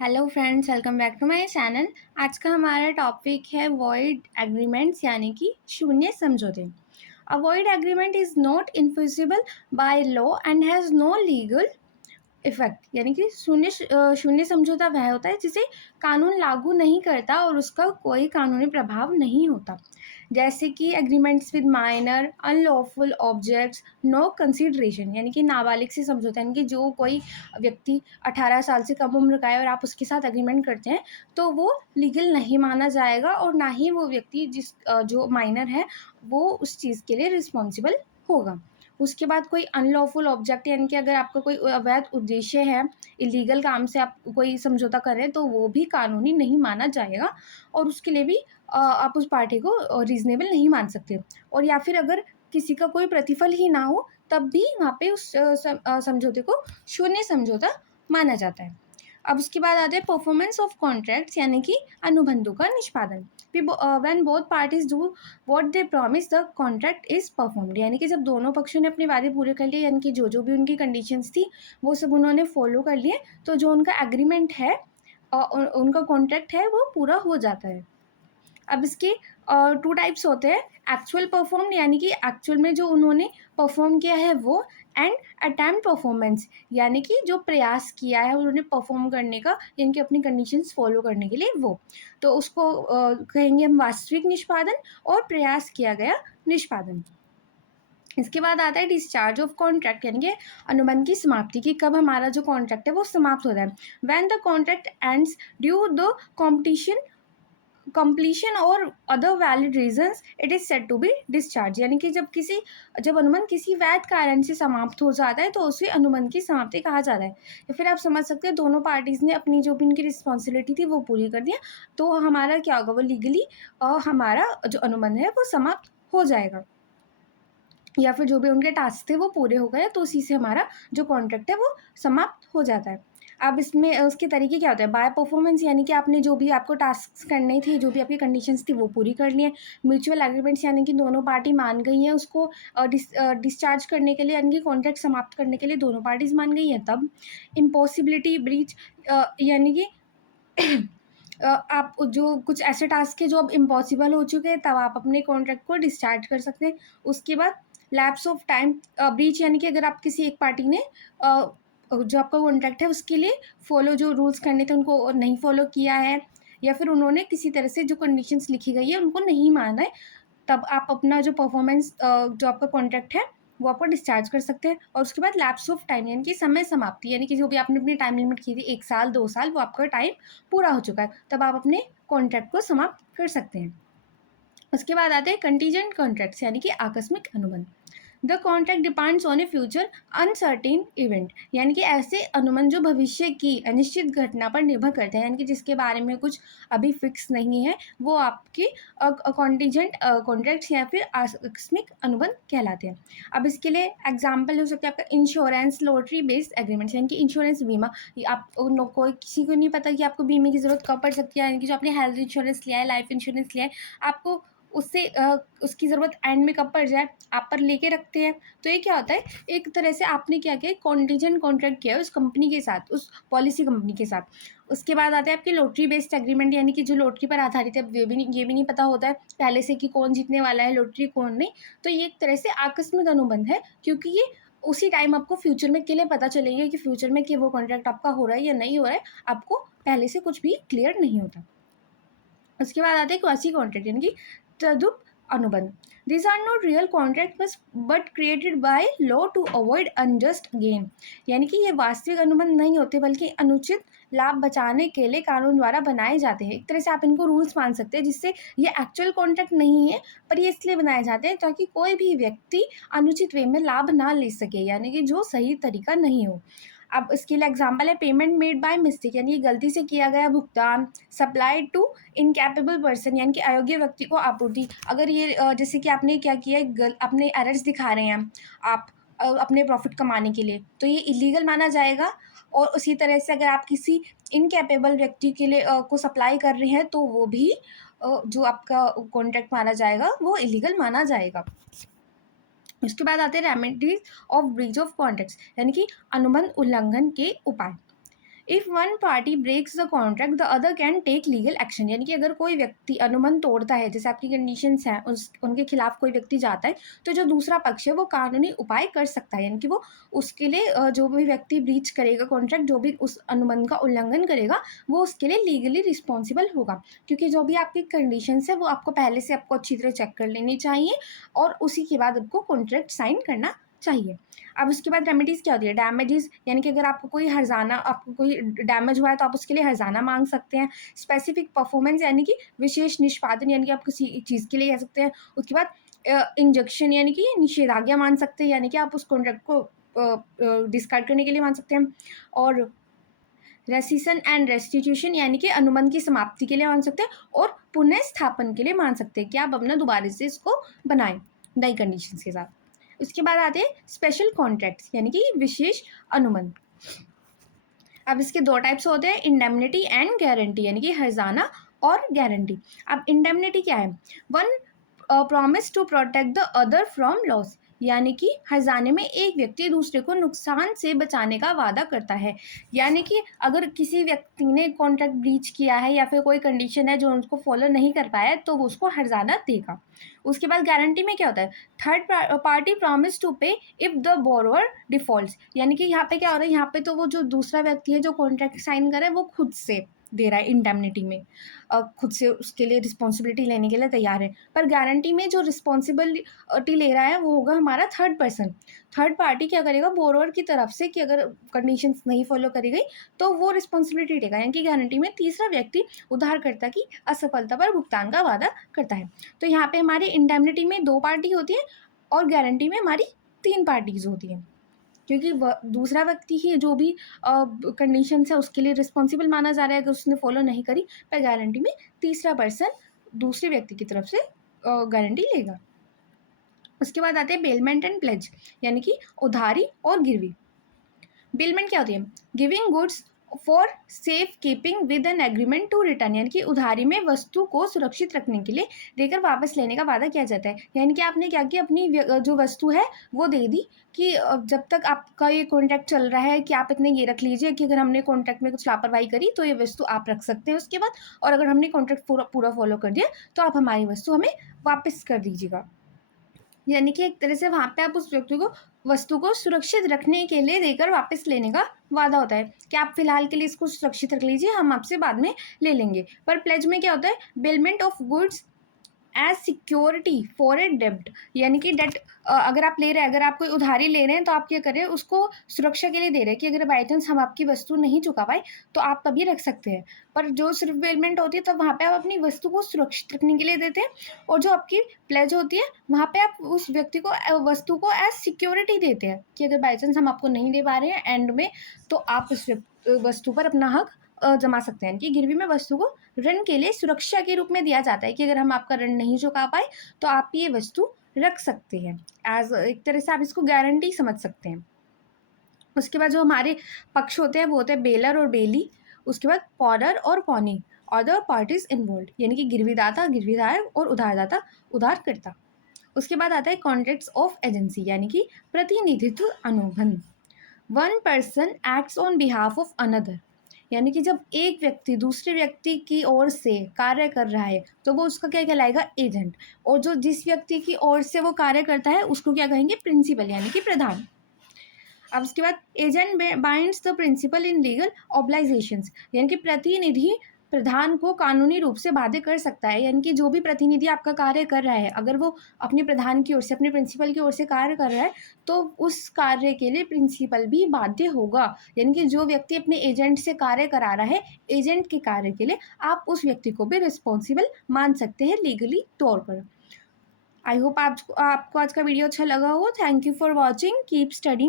Hello friends, welcome back to my channel. आज का हमारा टॉपिक है वॉइड एग्रीमेंट्स यानी कि शून्य समझौते। A void agreement is not enforceable by law and has no legal effect. यानी कि शून्य समझौता वह होता है जिसे कानून लागू नहीं करता और उसका कोई कानूनी प्रभाव नहीं होता। जैसे कि agreements with minor unlawful objects no consideration, यानी कि नाबालिग से समझौता, यानी कि जो कोई व्यक्ति 18 साल से कम उम्र का है और आप उसके साथ एग्रीमेंट करते हैं तो वो लीगल नहीं माना जाएगा और ना ही वो व्यक्ति जो माइनर है वो उस चीज़ के लिए रिस्पॉन्सिबल होगा। उसके बाद कोई अनलॉफुल ऑब्जेक्ट, यानी कि अगर आपका कोई अवैध उद्देश्य है, इलीगल काम से आप कोई समझौता कर रहे हैं तो वो भी कानूनी नहीं माना जाएगा और उसके लिए भी आप उस पार्टी को रीज़नेबल नहीं मान सकते। और या फिर अगर किसी का कोई प्रतिफल ही ना हो तब भी वहाँ पे उस समझौते को शून्य समझौता माना जाता है। अब उसके बाद आते हैं परफॉर्मेंस ऑफ कॉन्ट्रैक्ट्स यानी कि अनुबंधों का निष्पादन। When both parties do what they promise the contract is performed, यानी कि जब दोनों पक्षों ने अपने वादे पूरे कर लिए, यानी कि जो जो भी उनकी कंडीशंस थी वो सब उन्होंने फॉलो कर लिए, तो जो उनका एग्रीमेंट है उनका कॉन्ट्रैक्ट है वो पूरा हो जाता है। अब इसके टू टाइप्स होते हैं, एक्चुअल परफॉर्म यानी कि एक्चुअल में जो उन्होंने परफॉर्म किया है वो, एंड अटेम्प्ट परफॉर्मेंस यानी कि जो प्रयास किया है उन्होंने परफॉर्म करने का, यानी कि अपनी कंडीशंस फॉलो करने के लिए वो, तो उसको कहेंगे हम वास्तविक निष्पादन और प्रयास किया गया निष्पादन। इसके बाद आता है डिस्चार्ज ऑफ कॉन्ट्रैक्ट, यानी कि अनुबंध की समाप्ति, की कब हमारा जो कॉन्ट्रैक्ट है वो समाप्त होता है। When the contract ends due the competition completion और other valid reasons it is set to be discharge, यानी कि जब अनुबंध किसी वैध कारण से समाप्त हो जाता है तो उसे अनुबंध की समाप्ति कहा जाता है। या फिर आप समझ सकते हैं दोनों पार्टीज ने अपनी जो भी उनकी रिस्पॉन्सिबिलिटी थी वो पूरी कर दिया, तो हमारा क्या होगा, वो लीगली हमारा जो अनुबंध है वो समाप्त हो जाएगा, या फिर जो भी उनके टास्क थे वो पूरे हो गए तो उसी से हमारा जो कॉन्ट्रैक्ट है वो समाप्त हो जाता है। अब इसमें उसके तरीके क्या होते हैं, बाय परफॉर्मेंस यानी कि आपने जो भी आपको टास्क करने थे, जो भी आपकी कंडीशंस थी वो पूरी कर लिए। म्यूचुअल एग्रीमेंट्स यानी कि दोनों पार्टी मान गई हैं उसको डिस्चार्ज करने के लिए, यानी कि कॉन्ट्रैक्ट समाप्त करने के लिए दोनों पार्टीज मान गई हैं तब। इम्पॉसिबिलिटी ब्रीच यानी कि आप जो कुछ ऐसे टास्क है जो अब इम्पॉसिबल हो चुके हैं तब आप अपने कॉन्ट्रैक्ट को डिस्चार्ज कर सकते हैं। उसके बाद लैप्स ऑफ टाइम ब्रीच, यानी कि अगर आप किसी एक पार्टी ने जो आपका कॉन्ट्रैक्ट है उसके लिए फॉलो जो रूल्स करने थे उनको नहीं फॉलो किया है, या फिर उन्होंने किसी तरह से जो कंडीशंस लिखी गई है उनको नहीं माना है, तब आप अपना जो परफॉर्मेंस जो आपका कॉन्ट्रैक्ट है वो आपको डिस्चार्ज कर सकते हैं। और उसके बाद लैप्स ऑफ टाइम यानी कि समय समाप्ति, यानी कि जो भी आपने अपनी टाइम लिमिट की थी 1 साल 2 साल, वो आपका टाइम पूरा हो चुका है, तब आप अपने कॉन्ट्रैक्ट को समाप्त कर सकते हैं। उसके बाद आते हैं कंटीजेंट कॉन्ट्रैक्ट्स यानी कि आकस्मिक अनुबंध। The contract depends on A future uncertain event, यानी कि ऐसे अनुबंध जो भविष्य की अनिश्चित घटना पर निर्भर करते हैं, यानी कि जिसके बारे में कुछ अभी फिक्स नहीं है, वो आपके कॉन्टीजेंट कॉन्ट्रैक्ट्स या फिर आकस्मिक अनुबंध कहलाते हैं। अब इसके लिए एग्जाम्पल हो सकता है आपका इंश्योरेंस लॉटरी बेस्ड एग्रीमेंट्स, यानी कि इंश्योरेंस बीमा। आप कोई किसी को नहीं पता कि आपको बीमे की जरूरत कब पड़ सकती है, यानी कि जो आपने हेल्थ इंश्योरेंस लिया है, लाइफ इंश्योरेंस लिया है, आपको उससे उसकी ज़रूरत एंड में कब पड़ जाए आप पर लेके रखते हैं। तो ये क्या होता है, एक तरह से आपने क्या किया, कॉन्टीजेंट कॉन्ट्रैक्ट किया है उस कंपनी के साथ, उस पॉलिसी कंपनी के साथ। उसके बाद आते हैं आपके लॉटरी बेस्ड एग्रीमेंट, यानी कि जो लॉटरी पर आधारित है, ये भी नहीं पता होता है पहले से कि कौन जीतने वाला है लॉटरी कौन नहीं। तो ये एक तरह से आकस्मिक अनुबंध है, क्योंकि ये उसी टाइम आपको फ्यूचर में के लिए पता चलेगा कि फ्यूचर में कि वो कॉन्ट्रैक्ट आपका हो रहा है या नहीं हो रहा है, आपको पहले से कुछ भी क्लियर नहीं होता। उसके बाद आते हैं क्वासी कॉन्ट्रैक्ट यानी कि तदुप अनुबंध। This are not real contract but created by law to avoid unjust gain, यानी कि ये वास्तविक अनुबंध नहीं होते बल्कि अनुचित लाभ बचाने के लिए कानून द्वारा बनाए जाते हैं। एक तरह से आप इनको रूल्स मान सकते हैं, जिससे ये एक्चुअल कॉन्ट्रैक्ट नहीं है पर ये इसलिए बनाए जाते हैं ताकि कोई भी व्यक्ति अनुचित वे में लाभ ना ले सके, यानी कि जो सही तरीका नहीं हो। अब इसके लिए एग्जाम्पल है पेमेंट मेड बाय मिस्टेक, यानी कि गलती से किया गया भुगतान, सप्लाई टू इनकैपेबल पर्सन यानी कि अयोग्य व्यक्ति को आपूर्ति। अगर ये जैसे कि आपने क्या किया, अपने एरर्स दिखा रहे हैं आप अपने प्रॉफिट कमाने के लिए, तो ये इलीगल माना जाएगा। और उसी तरह से अगर आप किसी इनकैपेबल व्यक्ति के लिए को सप्लाई कर रहे हैं तो वो भी जो आपका कॉन्ट्रैक्ट माना जाएगा वो इलीगल माना जाएगा। उसके बाद आते हैं remedies of breach of contracts, यानी कि अनुबंध उल्लंघन के उपाय। If one party breaks the contract the other can take legal action, यानी कि अगर कोई व्यक्ति अनुबंध तोड़ता है, जैसे आपकी कंडीशंस हैं, उनके खिलाफ कोई व्यक्ति जाता है, तो जो दूसरा पक्ष है वो कानूनी उपाय कर सकता है, यानी कि वो उसके लिए जो भी व्यक्ति ब्रीच करेगा कॉन्ट्रैक्ट, जो भी उस अनुबंध का उल्लंघन करेगा, वो उसके लिए लीगली रिस्पॉन्सिबल होगा। क्योंकि जो भी आपकी कंडीशंस है वो आपको पहले से आपको अच्छी तरह चेक कर लेनी चाहिए और उसी के बाद आपको कॉन्ट्रैक्ट साइन करना चाहिए। अब उसके बाद रेमेडीज़ क्या होती है? डैमेजेस, यानी कि अगर आपको कोई हर्जाना, आपको कोई डैमेज हुआ है तो आप उसके लिए हर्जाना मांग सकते हैं। स्पेसिफिक परफॉर्मेंस, यानी कि विशेष निष्पादन, यानी कि आप किसी चीज़ के लिए कह सकते हैं। उसके बाद इंजेक्शन, यानी कि निषेधाज्ञा मान सकते हैं, यानी कि आप उस कॉन्ट्रैक्ट को डिस्कार्ड करने के लिए मान सकते हैं। और रेसिशन एंड रेस्टिट्यूशन, यानी कि अनुबंध की समाप्ति के लिए मान सकते हैं, और पुनः स्थापन के लिए मान सकते हैं कि आप अपना दोबारा से इसको बनाएं नई कंडीशंस के साथ। उसके बाद आते हैं स्पेशल कॉन्ट्रैक्ट्स, यानी कि विशेष अनुबंध। अब इसके दो टाइप्स होते हैं, इंडेमनिटी एंड गारंटी, यानी कि हर्जाना और गारंटी। अब इंडेमनिटी क्या है? One promise to protect the other from loss, यानी कि हर्जाने में एक व्यक्ति दूसरे को नुकसान से बचाने का वादा करता है। यानी कि अगर किसी व्यक्ति ने कॉन्ट्रैक्ट ब्रीच किया है या फिर कोई कंडीशन है जो उसको फॉलो नहीं कर पाया है, तो वो उसको हर्जाना देगा। उसके बाद गारंटी में क्या होता है? थर्ड पार्टी प्रॉमिस टू पे इफ द बोरोअर डिफॉल्ट्स, यानी कि यहाँ पे क्या हो रहा है? यहाँ पे तो वो जो दूसरा व्यक्ति है जो कॉन्ट्रैक्ट साइन करे वो खुद से दे रहा है इंडेमनिटी में, खुद से उसके लिए रिस्पॉन्सिबिलिटी लेने के लिए तैयार है। पर गारंटी में जो रिस्पॉन्सिबिलिटी ले रहा है वो होगा हमारा थर्ड पर्सन। थर्ड पार्टी क्या करेगा? बोरोअर की तरफ से, कि अगर कंडीशंस नहीं फॉलो करी गई तो वो रिस्पॉन्सिबिलिटी लेगा, यानी कि गारंटी में तीसरा व्यक्ति उधारकर्ता की असफलता पर भुगतान का वादा करता है। तो यहाँ पे हमारी इंडेमनिटी में 2 पार्टी होती है और गारंटी में हमारी 3 पार्टीज़ होती हैं, क्योंकि दूसरा व्यक्ति ही जो भी कंडीशंस है उसके लिए रिस्पॉन्सिबल माना जा रहा है अगर उसने फॉलो नहीं करी। पर गारंटी में तीसरा पर्सन दूसरे व्यक्ति की तरफ से गारंटी लेगा। उसके बाद आते हैं बेलमेंट एंड प्लेज, यानी कि उधारी और गिरवी। बिलमेंट क्या होती है? Giving goods for safe keeping with an agreement to return, यानी कि उधारी में वस्तु को सुरक्षित रखने के लिए देकर वापस लेने का वादा किया जाता है। यानी कि आपने क्या किया? अपनी जो वस्तु है वो दे दी कि जब तक आपका ये कॉन्ट्रैक्ट चल रहा है कि आप इतने ये रख लीजिए कि अगर हमने कॉन्ट्रैक्ट में कुछ लापरवाही करी तो ये वस्तु आप रख सकते हैं उसके बाद, और अगर हमने कॉन्ट्रैक्ट पूरा फॉलो कर दिया तो आप हमारी वस्तु हमें वापस कर दीजिएगा। यानी कि एक तरह से वहाँ पे आप उस व्यक्ति को वस्तु को सुरक्षित रखने के लिए देकर वापस लेने का वादा होता है कि आप फिलहाल के लिए इसको सुरक्षित रख लीजिए, हम आपसे बाद में ले लेंगे। पर प्लेज में क्या होता है? Bailment of goods as security for a डेब्ट, यानी कि डेट अगर आप ले रहे हैं, अगर आप कोई उधारी ले रहे हैं तो आप क्या करें? उसको सुरक्षा के लिए दे रहे हैं कि अगर बाई चांस हम आपकी वस्तु नहीं चुका पाए तो आप तभी रख सकते हैं। पर जो सिर्फ बेलमेंट होती है तब वहाँ पे आप अपनी वस्तु को सुरक्षित रखने के लिए देते हैं, और जो आपकी प्लेज होती है वहाँ पे आप उस व्यक्ति को वस्तु को एज सिक्योरिटी देते हैं कि अगर बाई चांस हम आपको नहीं दे पा रहे हैं एंड में, तो आप उस वस्तु पर अपना हक जमा सकते हैं। कि गिरवी में वस्तु को ऋण के लिए सुरक्षा के रूप में दिया जाता है कि अगर हम आपका ऋण नहीं चुका पाए तो आप ये वस्तु रख सकते हैं। एज एक तरह से आप इसको गारंटी समझ सकते हैं। उसके बाद जो हमारे पक्ष होते हैं वो होते हैं बेलर और बेली। उसके बाद पॉडर और पॉनी, अदर पार्टीज इन्वॉल्व, यानी कि गिरवीदाता गिरवीदार और उधारदाता उधारकर्ता। उसके बाद आता है कॉन्ट्रैक्ट्स ऑफ एजेंसी, यानी कि प्रतिनिधित्व अनुबंध। One person acts on behalf of another, यानी कि जब एक व्यक्ति दूसरे व्यक्ति की ओर से कार्य कर रहा है तो वो उसका क्या कहलाएगा? एजेंट। और जो जिस व्यक्ति की ओर से वो कार्य करता है उसको क्या कहेंगे? प्रिंसिपल, यानी कि प्रधान। अब उसके बाद agent binds the principal in legal obligations, यानी कि प्रतिनिधि प्रधान को कानूनी रूप से बाध्य कर सकता है। यानी कि जो भी प्रतिनिधि आपका कार्य कर रहा है अगर वो अपने प्रधान की ओर से, अपने प्रिंसिपल की ओर से कार्य कर रहा है तो उस कार्य के लिए प्रिंसिपल भी बाध्य होगा। यानी कि जो व्यक्ति अपने एजेंट से कार्य करा रहा है, एजेंट के कार्य के लिए आप उस व्यक्ति को भी रिस्पॉन्सिबल मान सकते हैं लीगली तौर पर। आई होप आपको आज का वीडियो अच्छा लगा हो। Thank you for watching, keep studying.